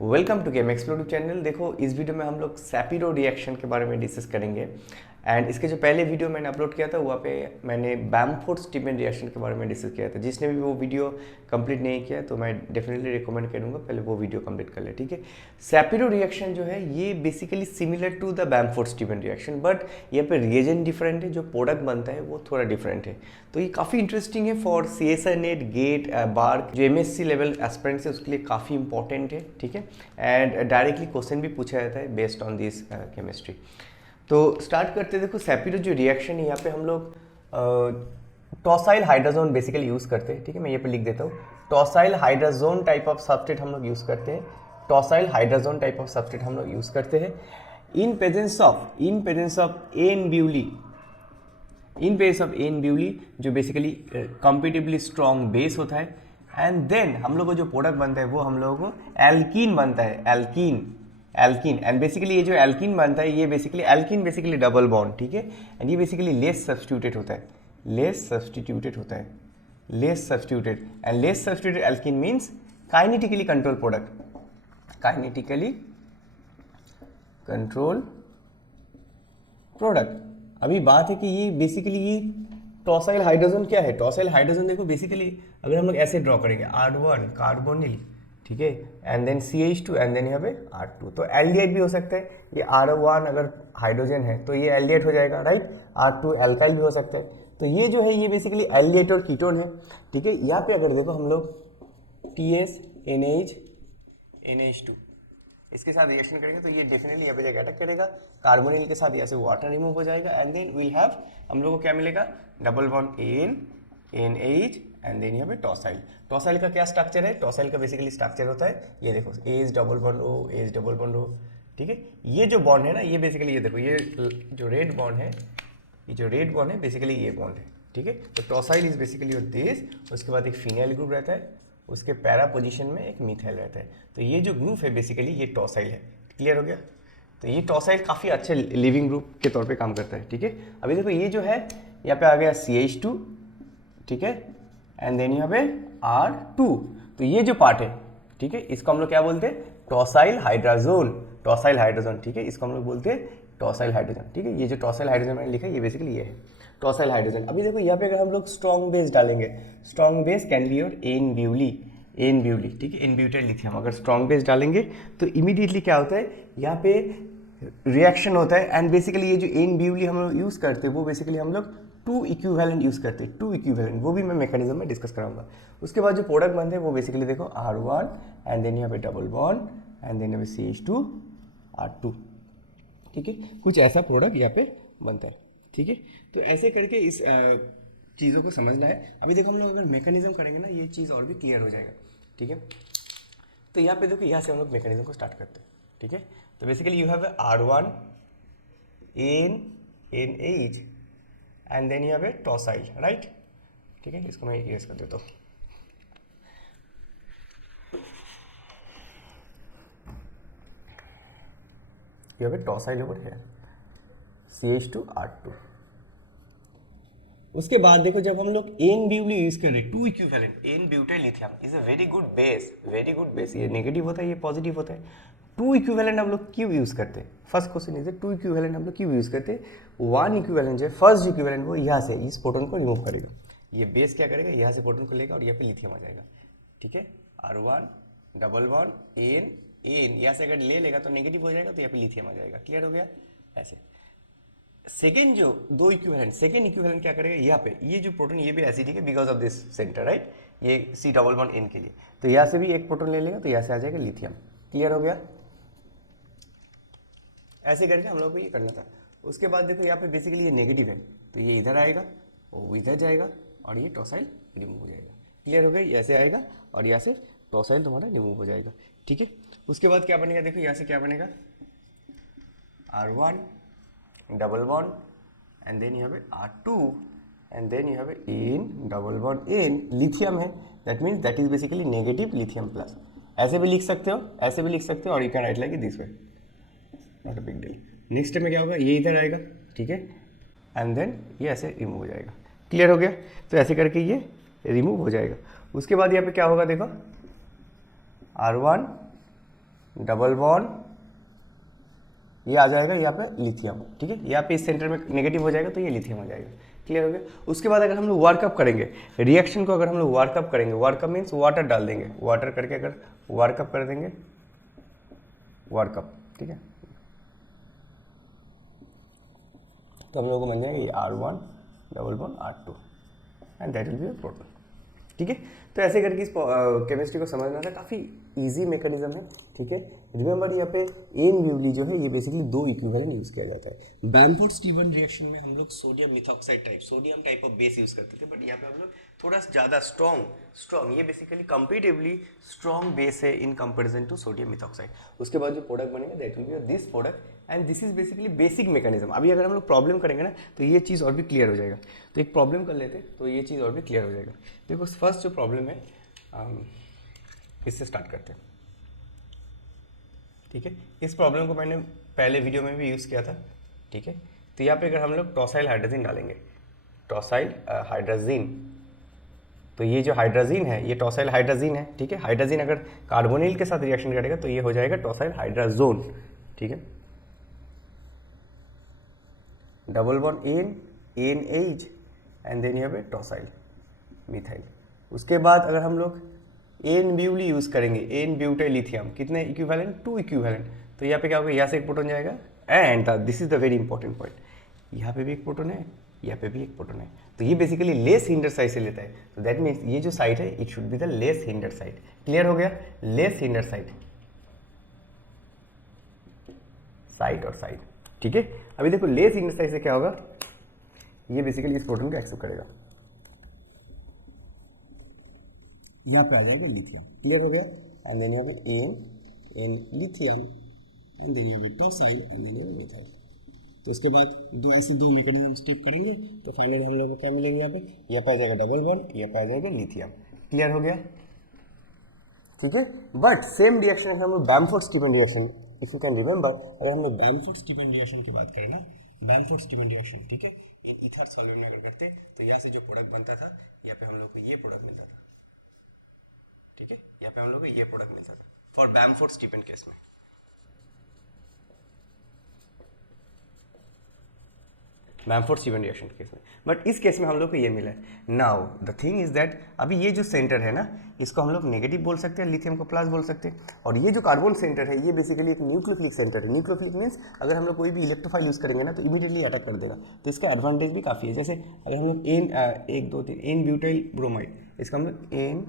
Welcome to game explore channel. देखो, इस video में हम लोग सैपिरो रिएक्शन के बारे में डिस्कस करेंगे। एंड इसके जो पहले वीडियो मैंने अपलोड किया था वहाँ पे मैंने बैम्फोर्ड स्टीफन रिएक्शन के बारे में डिस्कस किया था। जिसने भी वो वीडियो कंप्लीट नहीं किया तो मैं डेफिनेटली रिकमेंड करूँगा पहले वो वीडियो कंप्लीट कर ले, ठीक है। सैपिरो रिएक्शन जो है ये basically similar to the Bamford Stevens reaction, but यहाँ पे रिएजेंट डिफरेंट है, जो प्रोडक्ट बनता है वो थोड़ा डिफरेंट है। तो ये काफ़ी इंटरेस्टिंग है फॉर CSI नेट गेट बार, जो MSc लेवल एस्पिरेंट्स है उसके लिए काफ़ी इंपॉर्टेंट है, ठीक है। एंड डायरेक्टली क्वेश्चन भी पूछा जाता है बेस्ड ऑन दिस केमिस्ट्री। तो स्टार्ट करते हैं। देखो, सैपिरो जो रिएक्शन है यहाँ पे हम लोग टॉसाइल हाइड्राजोन बेसिकली यूज़ करते हैं, ठीक है। मैं ये पे लिख देता हूँ, tosyl hydrazone type of substrate हम लोग यूज़ करते हैं। Tosyl hydrazone type of substrate हम लोग यूज़ करते हैं इन प्रेजेंस ऑफ एन ब्यूली, जो बेसिकली कंपेटिबली स्ट्रॉन्ग बेस होता है। एंड देन हम लोग को जो प्रोडक्ट बनता है वो हम लोगों को एल्कीन बनता है, एल्कीन। एंड बेसिकली ये जो एल्कीन बनता है ये basically alkene basically double bond, ठीक है। एंड ये बेसिकली लेस सब्स्टिट्यूटेड होता है, less substituted and less substituted alkene means kinetically control product, kinetically control product. अभी बात है कि ये बेसिकली ये टॉसाइल हाइड्रोजन क्या है। टॉसाइल हाइड्रोजन देखो बेसिकली अगर हम लोग ऐसे ड्रॉ करेंगे R1 कार्बोनिल, ठीक है, and then CH2 and then यहाँ पे R2, तो एल्डिहाइड भी हो सकता है। ये R1 अगर हाइड्रोजन है तो ये एल्डिहाइड हो जाएगा, राइट। R2 एल्काइल भी हो सकता है। तो ये जो है ये बेसिकली एल्डिहाइड और कीटोन है, ठीक है। यहाँ पे अगर देखो हम लोग TS NH2 इसके साथ रिएक्शन करेंगे तो ये डेफिनेटली यहाँ पे जाकर अटैक करेगा कार्बोनिल के साथ, यहाँ से वाटर रिमूव हो जाएगा। एंड देन विल हैव हम लोगों को क्या मिलेगा, double bond NH and then यहाँ पे टॉसाइल। टॉसाइल का क्या स्ट्रक्चर है, टॉसाइल का बेसिकली स्ट्रक्चर होता है ये देखो, H डबल बॉन्ड O, ठीक है। ये जो बॉन्ड है ना ये बेसिकली ये देखो, ये जो रेड बॉन्ड है, ये जो रेड बॉन्ड है बेसिकली ये बॉन्ड है, ठीक है। तो tosyl is basically your this, उसके बाद एक फिनाइल ग्रुप रहता है, उसके पैरा पोजीशन में एक मिथाइल रहता है। तो ये जो ग्रुप है बेसिकली ये टॉसाइल है, क्लियर हो गया। तो ये टॉसाइल काफ़ी अच्छे लिविंग ग्रुप के तौर पे काम करता है, ठीक है। अभी देखो ये जो है यहाँ पे आ गया CH2, ठीक है, एंड देन यहाँ पे R2। तो ये जो पार्ट है, ठीक है, इसको हम लोग क्या बोलते हैं, टॉसाइल हाइड्रोजन, ठीक है। इसको हम लोग बोलते हैं टॉसाइल हाइड्रोजन, ठीक है। ये जो टॉसाइल हाइड्रोजन मैंने लिखा है ये बेसिकली ये है टॉसाइल हाइड्रोजन। अभी देखो यहाँ पे अगर हम लोग स्ट्रॉन्ग बेस डालेंगे, strong base can be your n butyl, ठीक है, एन-ब्यूटाइल लिथियम। अगर स्ट्रॉन्ग बेस डालेंगे तो इमीडिएटली क्या होता है, यहाँ पे रिएक्शन होता है। एंड बेसिकली ये जो एन ब्यूली हम लोग यूज़ करते हैं वो बेसिकली हम लोग 2 इक्विवेलेंट यूज़ करते हैं, 2 इक्विवेलेंट, वो भी मैं मैकेनिज्म में डिस्कस कराऊंगा। उसके बाद जो प्रोडक्ट बनते हैं वो बेसिकली देखो R1 एंड देन यहाँ पे डबल बॉन्ड एंड देन यहाँ पे CH2 R2, ठीक है। कुछ ऐसा प्रोडक्ट यहाँ पे बनता है, ठीक है। तो ऐसे करके इस चीज़ों को समझना है। अभी देखो हम लोग अगर मैकेनिज्म करेंगे ना ये चीज़ और भी क्लियर हो जाएगा, ठीक है। तो यहाँ पे देखो यहाँ से हम लोग मैकेनिज्म को स्टार्ट करते हैं, ठीक है। तो basically you have R1 NH and then यहाँ पे टॉसाइल, राइट, ठीक है। इसको मैं इरेज कर देता हूँ। यहाँ पे टॉसाइल ओवर है CH2 R2। उसके बाद देखो जब हम लोग एन ब्यूली यूज कर रहे हैं, 2 equivalent n butyl lithium is a very good base, ये नेगेटिव होता है ये पॉजिटिव होता है। 2 इक्विवेलेंट हम लोग क्यों यूज करते हैं, फर्स्ट क्वेश्चन इज 2 इक्विवेलेंट हम लोग क्यों यूज करते हैं। 1 इक्विवेलेंट जो है, फर्स्ट इक्विवेलेंट वो यहाँ से इस प्रोटॉन को रिमूव करेगा, ये बेस क्या करेगा यहाँ से प्रोटॉन को लेगा और यहाँ पे लिथियम आ जाएगा, ठीक है। R1 डबल बॉन्ड एन यहाँ से अगर ले लेगा तो नेगेटिव हो जाएगा तो यहाँ पे लिथियम आ जाएगा, क्लियर हो गया। ऐसे सेकेंड जो 2 इक्विवेलेंट, सेकेंड इक्विवेलेंट क्या करेगा, यहाँ पे ये जो प्रोटॉन ये भी एसिडिक है because of this centre, right, ये C डबल बॉन्ड N के लिए। तो यहाँ से भी एक प्रोटॉन ले लेगा तो यहाँ से आ जाएगा लिथियम, क्लियर हो गया। ऐसे करके हम लोग को ये करना था। उसके बाद देखो यहाँ पे बेसिकली ये नेगेटिव है तो ये इधर आएगा वो इधर जाएगा और ये टॉसाइल रिमूव हो जाएगा, क्लियर हो गया। ऐसे आएगा और यहाँ से टॉसाइल तुम्हारा रिमूव हो जाएगा, ठीक है। उसके बाद क्या बनेगा, देखो यहाँ से क्या बनेगा, R1 double bond and then यहाँ पे R2 एंड देन यहाँ पे N double bond N, lithium है, that means that is basically negative lithium plus. ऐसे भी लिख सकते हो, ऐसे भी लिख सकते हो, और you can write like this way, not a big deal. Next में क्या होगा, ये इधर आएगा, ठीक है, एंड देन ये ऐसे रिमूव हो जाएगा, क्लियर हो गया। तो ऐसे करके ये रिमूव हो जाएगा। उसके बाद यहाँ पे क्या होगा देखो, R1 डबल बॉन्ड, ये आ जाएगा यहाँ पे लिथियम, ठीक है, यहाँ पे इस सेंटर में नेगेटिव हो जाएगा तो ये लिथियम आ जाएगा। क्लियर हो गया। उसके बाद अगर हम लोग वर्कअप करेंगे रिएक्शन को, अगर हम लोग वर्कअप करेंगे, वर्कअप मीन्स वाटर डाल देंगे, वाटर करके अगर वर्कअप कर देंगे, वर्कअप, ठीक है, तो हम लोगों को बन जाएगा ये R1 double bond R2 and that will be a proton, ठीक है। तो ऐसे करके इस केमिस्ट्री को समझना था, काफ़ी इजी मैकेनिज्म है, ठीक है। रिमेंबर यहाँ पे एन ब्यूली जो है ये बेसिकली दो इक्विवेलेंट यूज किया जाता है। बैम्फोर्ड स्टीवन रिएक्शन में हम लोग sodium methoxide type, sodium type of base use करते थे, बट यहाँ पे हम लोग थोड़ा ज़्यादा स्ट्रॉन्ग, ये बेसिकली कंपेरेटिवली स्ट्रॉन्ग बेस है in comparison to sodium methoxide. उसके बाद जो प्रोडक्ट बनेगा that will be this product and this is basically basic mechanism. अभी अगर हम लोग प्रॉब्लम करेंगे ना तो ये चीज़ और भी क्लियर हो जाएगा। तो एक प्रॉब्लम कर लेते तो ये चीज़ और भी क्लियर हो जाएगा। देखो फर्स्ट जो प्रॉब्लम है इससे स्टार्ट करते हैं, ठीक है। इस प्रॉब्लम को मैंने पहले वीडियो में भी यूज़ किया था, ठीक है। तो यहाँ पे अगर हम लोग टॉसाइल हाइड्रोजन डालेंगे, टॉसाइल हाइड्रोजन, तो ये जो हाइड्रोजन है ये टॉसाइल हाइड्रोजन है, ठीक है। हाइड्रोजन अगर कार्बोनिल के साथ रिएक्शन करेगा तो ये हो जाएगा टॉसाइल हाइड्रोजोन, ठीक है। Double bond N H and then यहाँ पे टॉसाइल मिथाइल। उसके बाद अगर हम लोग एन ब्यूली यूज़ करेंगे, एन ब्यूटाइल लिथियम, कितने इक्विवेलेंट, 2 इक्विवेलेंट। तो यहाँ पे क्या होगा, यहाँ से एक प्रोटॉन जाएगा and this is the very important point, यहाँ पे भी एक प्रोटॉन है, यहाँ पे भी एक प्रोटॉन है। तो ये बेसिकली लेस हिंडर साइड से लेता है, तो दैट मीन्स ये जो साइड है it should be the less hinder side. Clear हो गया, लेस हिंडर साइड, साइड और साइड, ठीक है। अभी देखो लेस हिंडर साइड से क्या होगा, ये बेसिकली इस प्रोटॉन को एक्सेप्ट करेगा, यहाँ पे आ जाएगा लिथियम। क्लियर हो गया। एंड देन यहाँ पे एन लिथियम एंड देन यहाँ पे टॉसाइल एंड देन यहाँ पे मिथाइल। तो उसके बाद दो मैकेनिज्म स्टेप करेंगे तो फाइनली हम लोग को क्या मिलेगा, यहाँ पे आ जाएगा डबल बॉन्ड, यहाँ पे आ जाएगा लिथियम। क्लियर हो गया, ठीक है। बट सेम रिएक्शन अगर हम लोग Bamford Stevens reaction, if you can remember, अगर हम लोग बैम्फोर्ड स्टीफन रिएक्शन की बात करें ना, बैम्फोर्ड स्टीफन रिएक्शन, ठीक है, ईथर सॉल्वेंट में अगर करते तो यहाँ से जो प्रोडक्ट बनता था यहाँ पे हम लोग को ये प्रोडक्ट मिलता था, ठीक है। यहाँ पे हम लोग को ये प्रोडक्ट मिलता था फॉर बैम्फोर्ड स्टीफन केस में, बैम्फोर्ड स्टीफन रिएक्शन केस में। बट इस केस में हम लोग को ये मिला है। Now the thing is that अभी ये जो सेंटर है ना, इसको हम लोग नेगेटिव बोल सकते हैं, लिथियम को प्लस बोल सकते हैं। और ये जो कार्बन सेंटर है ये बेसिकली एक न्यूक्लियोफिलिक सेंटर है। न्यूक्लियोफिलिक मीन्स अगर हम लोग कोई भी इलेक्ट्रोफाइल यूज करेंगे ना तो इमीडिएटली अटैक कर देगा। तो इसका एडवांटेज भी काफ़ी है। जैसे अगर हम लोग एन ब्यूटाइल ब्रोमाइड, इसका हम लोग एन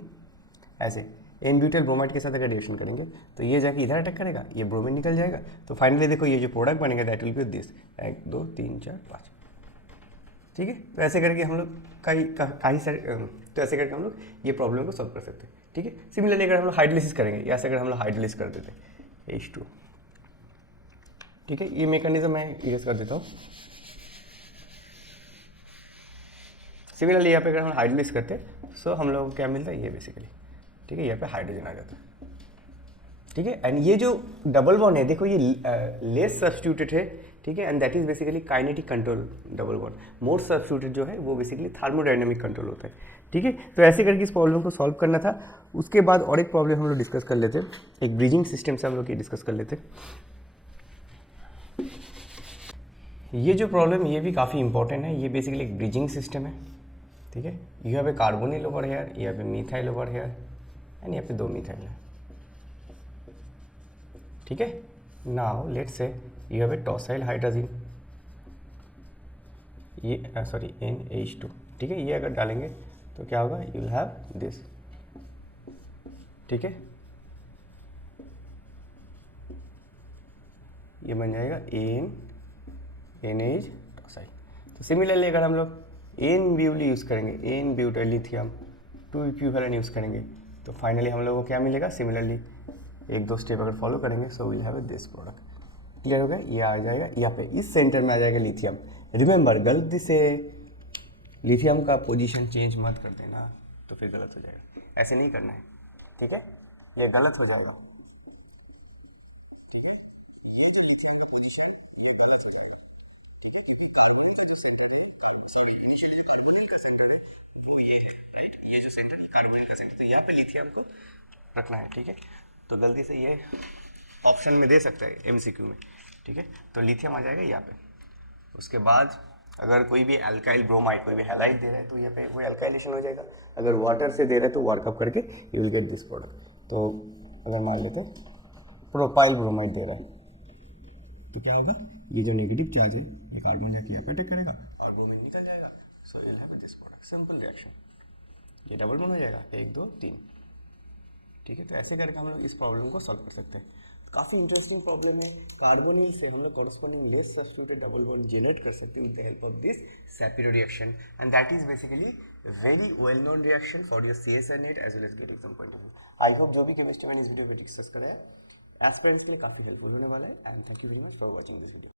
ऐसे एन ब्यूटाइल ब्रोमाइड के साथ अगर रिएक्शन करेंगे तो ये जाके इधर अटैक करेगा, ये ब्रोमीन निकल जाएगा। तो फाइनली देखो ये जो प्रोडक्ट बनेगा दैट विल बी दिस 1 2 3 4 5, ठीक है। तो ऐसे करके हम लोग कई सारे तो ऐसे करके हम लोग ये प्रॉब्लम को सॉल्व कर सकते हैं, ठीक है। सिमिलरली अगर हम लोग हाइड्रोलिसिस करेंगे, या अगर हम लोग हाइड्रोलिसिस कर देते H2, ठीक है। ये मैकेनिज्म मैं इरेज कर देता हूँ। सिमिलरली यहाँ पे अगर हम हाइड्रोलिसिस करते सो हम लोग को क्या मिलता है, ये बेसिकली, ठीक है, यहाँ पे हाइड्रोजन आ जाता है, ठीक है। एंड ये जो डबल बॉन्ड है देखो ये लेस सब्स्टिट्यूटेड है, ठीक है, and that is basically kinetic control double bond. More substituted जो है वो बेसिकली थर्मोडायनेमिक कंट्रोल होता है, ठीक है। तो ऐसे करके इस प्रॉब्लम को सॉल्व करना था। उसके बाद और एक प्रॉब्लम हम लोग डिस्कस कर लेते, एक ब्रिजिंग सिस्टम से हम लोग ये डिस्कस कर लेते। ये जो प्रॉब्लम ये भी काफ़ी इंपॉर्टेंट है। ये बेसिकली एक ब्रिजिंग सिस्टम है, ठीक है। यहाँ पे कार्बोनिल ओवर हेयर, यहाँ पे मिथाइल ओवर हेयर एंड यहाँ पे 2 मिथाइल है, ठीक है। Now let's say you have a tosyl hydrogen, ये सॉरी NH2, ठीक है। ये अगर डालेंगे तो क्या होगा, यू विल हैव दिस, ठीक है। ये बन जाएगा NH टॉसाइल। तो सिमिलरली अगर हम लोग एन ब्यूली यूज़ करेंगे, n butyl lithium 2 equivalent use करेंगे तो फाइनली हम लोग को क्या मिलेगा, सिमिलरली 1 2 स्टेप अगर फॉलो करेंगे so will have this product. Clear हो गया। ये आ जाएगा यहाँ पे इस सेंटर में आ जाएगा लिथियम। रिमेंबर गलती से लिथियम का पोजीशन चेंज मत कर देना, तो फिर गलत हो जाएगा। ऐसे नहीं करना है, ठीक है, ये गलत हो जाएगा, ठीक है। लिथियम का पोजीशन ये गलत हो जाएगा, ठीक है, क्योंकि कार्बन का जो सेंटर है, सॉरी इनिशियली कार्बोनिल का सेंटर है वो ये है, राइट। ये जो सेंटर ये कार्बोनिल का सेंटर, तो यहाँ पे लिथियम को रखना है, ठीक है। तो गलती से ये ऑप्शन में दे सकता है एमसीक्यू में, ठीक है। तो लिथियम आ जाएगा यहाँ पे। उसके बाद अगर कोई भी अल्काइल ब्रोमाइड, कोई भी हैलाइड दे रहा है तो यहाँ पे वो अल्काइलेशन हो जाएगा। अगर वाटर से दे रहा है तो वर्कअप करके you will get this product. तो अगर मान लेते हैं प्रोपाइल ब्रोमाइड दे रहा है तो क्या होगा, ये जो नेगेटिव चार्ज है ये कार्बन जाके यहाँ पे अटैक करेगा और ब्रोमीन निकल जाएगा। So you have this product, simple reaction. ये डबल बॉन्ड हो जाएगा 1 2 3, ठीक है। तो ऐसे करके हम लोग इस प्रॉब्लम को सॉल्व कर सकते हैं। काफ़ी इंटरेस्टिंग प्रॉब्लम है। कार्बोनिल से हम लोग corresponding less substituted double bond generate कर सकते हैं with the help of this Shapiro reaction, and that is basically very well known reaction for your CSIR NET as well as GATE exam point of view. I hope जो भी chemistry मैंने इस video पे discuss करा है aspirants के लिए काफ़ी हेल्पफुल होने वाला है, and thank you very much for watching this video.